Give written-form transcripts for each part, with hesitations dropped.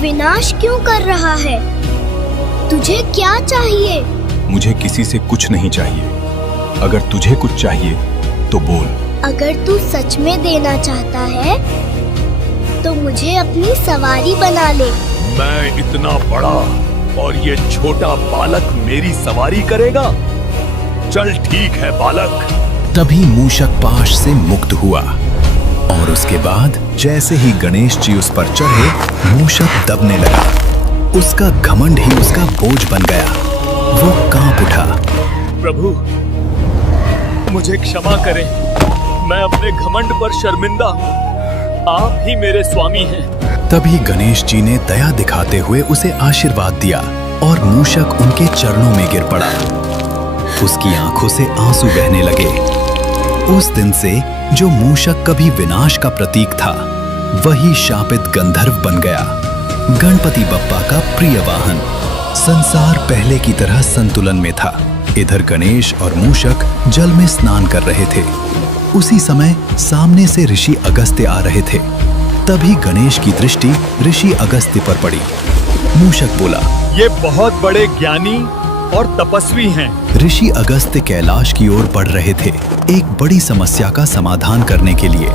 विनाश क्यों कर रहा है? तुझे क्या चाहिए? मुझे किसी से कुछ नहीं चाहिए। अगर तुझे कुछ चाहिए तो बोल। अगर तू सच में देना चाहता है तो मुझे अपनी सवारी बना ले। मैं इतना बड़ा और ये छोटा बालक मेरी सवारी करेगा? चल ठीक है बालक। तभी मूषक पाश से मुक्त हुआ और उसके बाद जैसे ही गणेश जी उस पर चढ़े, मूषक दबने लगा। उसका घमंड ही उसका बोझ बन गया। वो कांप उठा। प्रभु, मुझे क्षमा करें। मैं अपने घमंड पर शर्मिंदा हूँ। आप ही मेरे स्वामी हैं। तभी गणेश जी ने दया दिखाते हुए उसे आशीर्वाद दिया और मूषक उनके चरणों में गिर पड़ा। उसकी आंखों से आंसू बहने लगे। उस दिन से जो मूषक कभी विनाश का प्रतीक था, वही शापित गंधर्व बन गया, गणपति बप्पा का प्रिय वाहन। संसार पहले की तरह संतुलन में था। इधर गणेश और मूषक जल में स्नान कर रहे थे। उसी समय सामने से ऋषि अगस्त्य आ रहे थे। तभी गणेश की दृष्टि ऋषि अगस्त्य पर पड़ी। मूषक बोला, ये बहुत बड़े ज्ञानी और तपस्वी हैं। ऋषि अगस्त्य कैलाश की ओर बढ़ रहे थे, एक बड़ी समस्या का समाधान करने के लिए।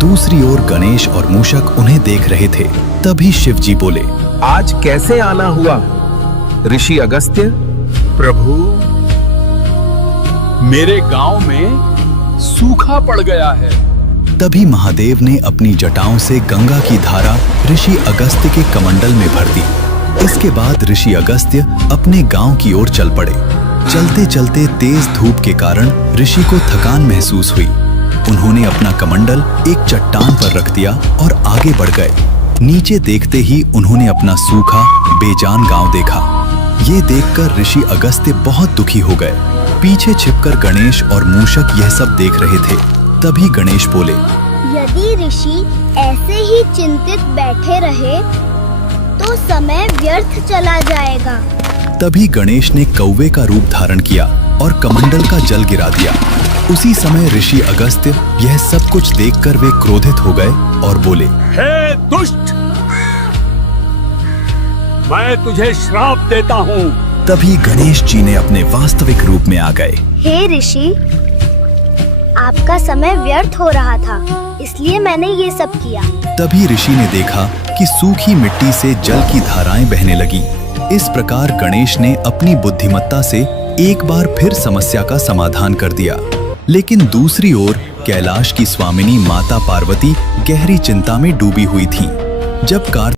दूसरी ओर गणेश और मूषक उन्हें देख रहे थे। तभी शिव जी बोले, आज कैसे आना हुआ ऋषि अगस्त्य? प्रभु, मेरे गांव में सूखा पड़ गया है। तभी महादेव ने अपनी जटाओं से गंगा की धारा ऋषि अगस्त्य के कमंडल में भर दी। इसके बाद ऋषि अगस्त्य अपने गांव की ओर चल पड़े। चलते चलते तेज धूप के कारण ऋषि को थकान महसूस हुई। उन्होंने अपना कमंडल एक चट्टान पर रख दिया और आगे बढ़ गए। नीचे देखते ही उन्होंने अपना सूखा बेजान गांव देखा। ये देखकर ऋषि अगस्त्य बहुत दुखी हो गए। पीछे छिपकर गणेश और मूषक यह सब देख रहे थे। तभी गणेश बोले, यदि ऋषि ऐसे ही चिंतित बैठे रहे तो समय व्यर्थ चला जाएगा। तभी गणेश ने कौवे का रूप धारण किया और कमंडल का जल गिरा दिया। उसी समय ऋषि अगस्त्य यह सब कुछ देखकर वे क्रोधित हो गए और बोले, हे दुष्ट, मैं तुझे श्राप देता हूँ। तभी गणेश जी ने अपने वास्तविक रूप में आ गए। हे ऋषि, आपका समय व्यर्थ हो रहा था, इसलिए मैंने ये सब किया। तभी ऋषि ने देखा कि सूखी मिट्टी से जल की धाराएं बहने लगी। इस प्रकार गणेश ने अपनी बुद्धिमत्ता से एक बार फिर समस्या का समाधान कर दिया। लेकिन दूसरी ओर कैलाश की स्वामिनी माता पार्वती गहरी चिंता में डूबी हुई थी। जब